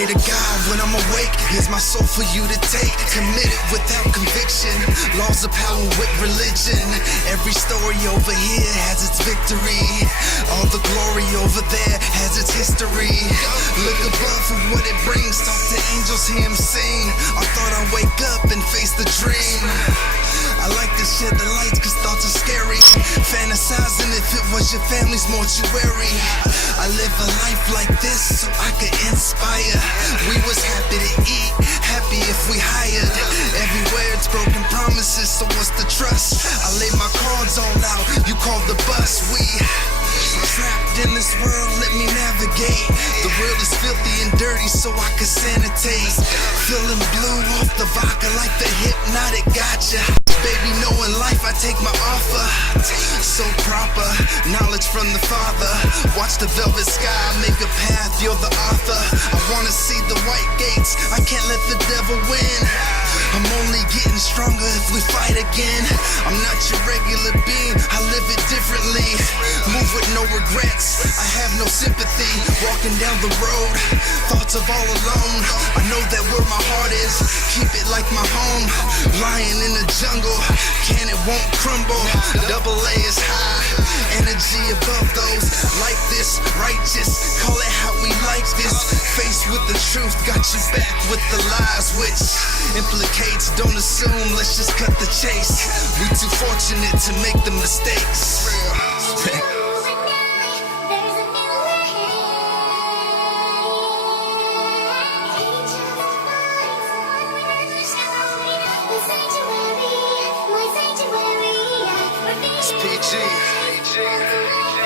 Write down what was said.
pray to God when I'm awake. Here's my soul for you to take. Committed without conviction. Laws of power with religion. Every story over here has its victory. All the glory over there has its history. Look above for what it brings. Talk to angels, hear him sing. I thought I'd wake up and face the dream. I like to shed the lights cause thoughts are scary. Fantasizing if it was your family's mortuary. I live a life like this so I could inspire. We was happy to eat, happy if we hired. Everywhere it's broken promises, so what's the trust? I lay my cards all out, you call the bus. We trapped in this world, let me navigate. The world is filthy and dirty, so I can sanitate. Feeling blue off the vodka like the hypnotic gotcha. Baby, knowing life, I take my offer. So proper, knowledge from the Father. Watch the velvet sky, make a path, you're the author. I wanna see the white gates, I can't let the devil win. I'm only getting stronger if we fight again. I'm not your regular being, I live it differently. Move with no regrets, I have no sympathy. Walking down the road, thoughts of all alone. I know that where my heart is, keep it like my home. Lying in the jungle, can it won't crumble. Double A is high, energy above those. Like this, righteous, call it how we like this. Faced with the truth, got you back with the lies, which implicates, don't assume, let's just cut the chase. We too fortunate to make the mistakes. It's PG.